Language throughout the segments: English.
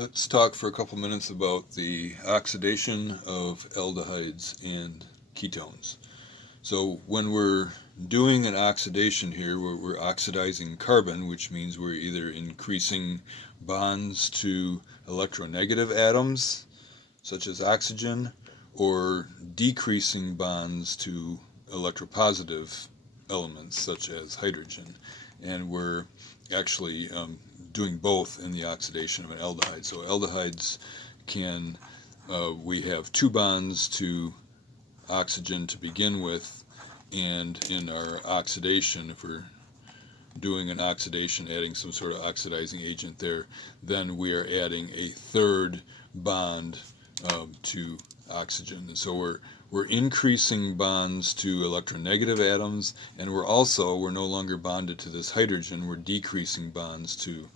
Let's talk for a couple minutes about the oxidation of aldehydes and ketones. So when we're doing an oxidation here, we're oxidizing carbon, which means we're either increasing bonds to electronegative atoms, such as oxygen, or decreasing bonds to electropositive elements, such as hydrogen. And we're actually doing both in the oxidation of an aldehyde. So aldehydes can, we have two bonds to oxygen to begin with, and in our oxidation, if we're doing an oxidation, adding some sort of oxidizing agent there, then we are adding a third bond to oxygen. And so we're increasing bonds to electronegative atoms, and we're no longer bonded to this hydrogen. We're decreasing bonds to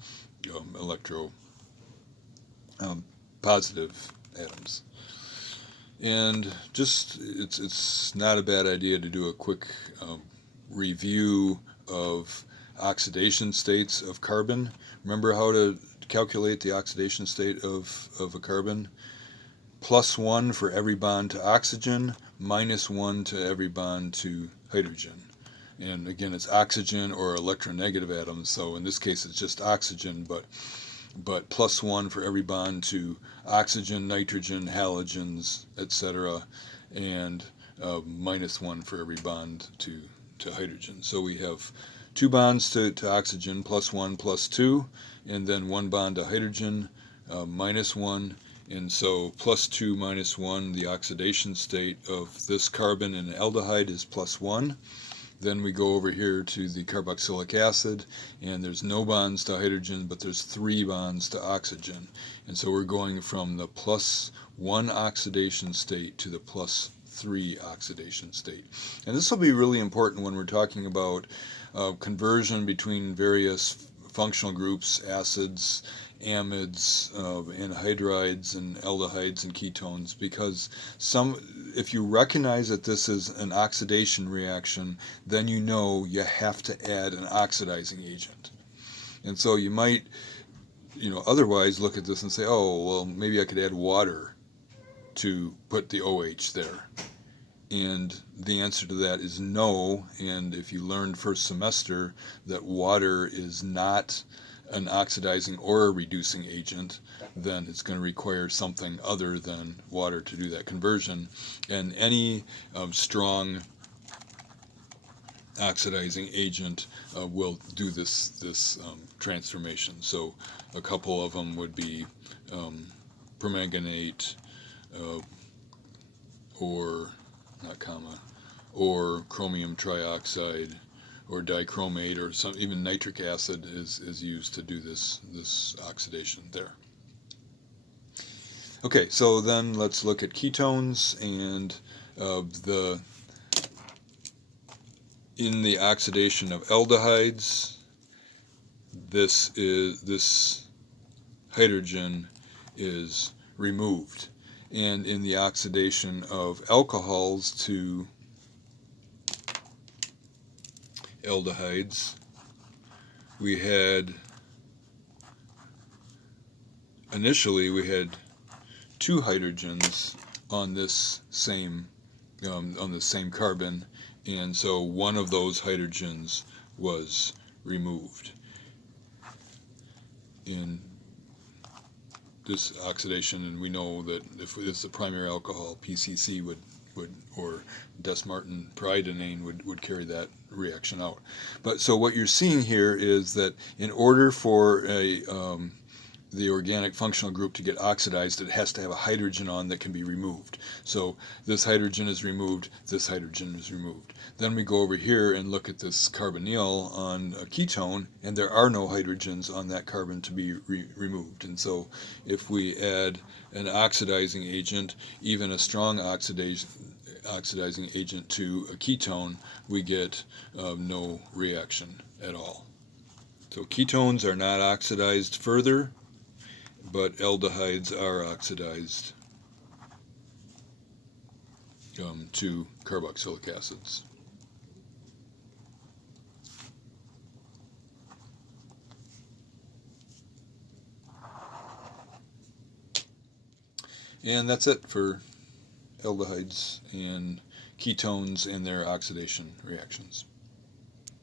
positive atoms. And just it's not a bad idea to do a quick review of oxidation states of carbon. Remember how to calculate the oxidation state of a carbon? +1 for every bond to oxygen, -1 to every bond to hydrogen. And again, it's oxygen or electronegative atoms, so in this case it's just oxygen, but +1 for every bond to oxygen, nitrogen, halogens, etc., and -1 for every bond to hydrogen. So we have two bonds to oxygen, +1, +2, and then one bond to hydrogen, -1. And so +2 -1, the oxidation state of this carbon in aldehyde is +1. Then we go over here to the carboxylic acid, and there's no bonds to hydrogen, but there's 3 bonds to oxygen. And so we're going from the +1 oxidation state to the +3 oxidation state. And this will be really important when we're talking about conversion between various functional groups, acids, amides, anhydrides, and aldehydes and ketones, because if you recognize that this is an oxidation reaction, then you know you have to add an oxidizing agent. And so you might, otherwise look at this and say, oh, well, maybe I could add water to put the OH there. And the answer to that is no. And if you learned first semester that water is not an oxidizing or a reducing agent, then it's going to require something other than water to do that conversion. And any strong oxidizing agent will do this transformation. So a couple of them would be permanganate or chromium trioxide, or dichromate, or even nitric acid is used to do this oxidation there. Okay, so then let's look at ketones, and in the oxidation of aldehydes, this hydrogen is removed, and in the oxidation of alcohols to aldehydes, initially we had 2 hydrogens on this same carbon, and so one of those hydrogens was removed in this oxidation. And we know that if it's a primary alcohol, PCC would or Des-Martin pyridinane would carry that reaction out. But so what you're seeing here is that in order for the organic functional group to get oxidized, it has to have a hydrogen on that can be removed. So this hydrogen is removed, this hydrogen is removed. Then we go over here and look at this carbonyl on a ketone, and there are no hydrogens on that carbon to be removed. And so if we add an oxidizing agent, even a strong oxidizing agent to a ketone, we get no reaction at all. So ketones are not oxidized further, but aldehydes are oxidized to carboxylic acids. And that's it for aldehydes and ketones and their oxidation reactions.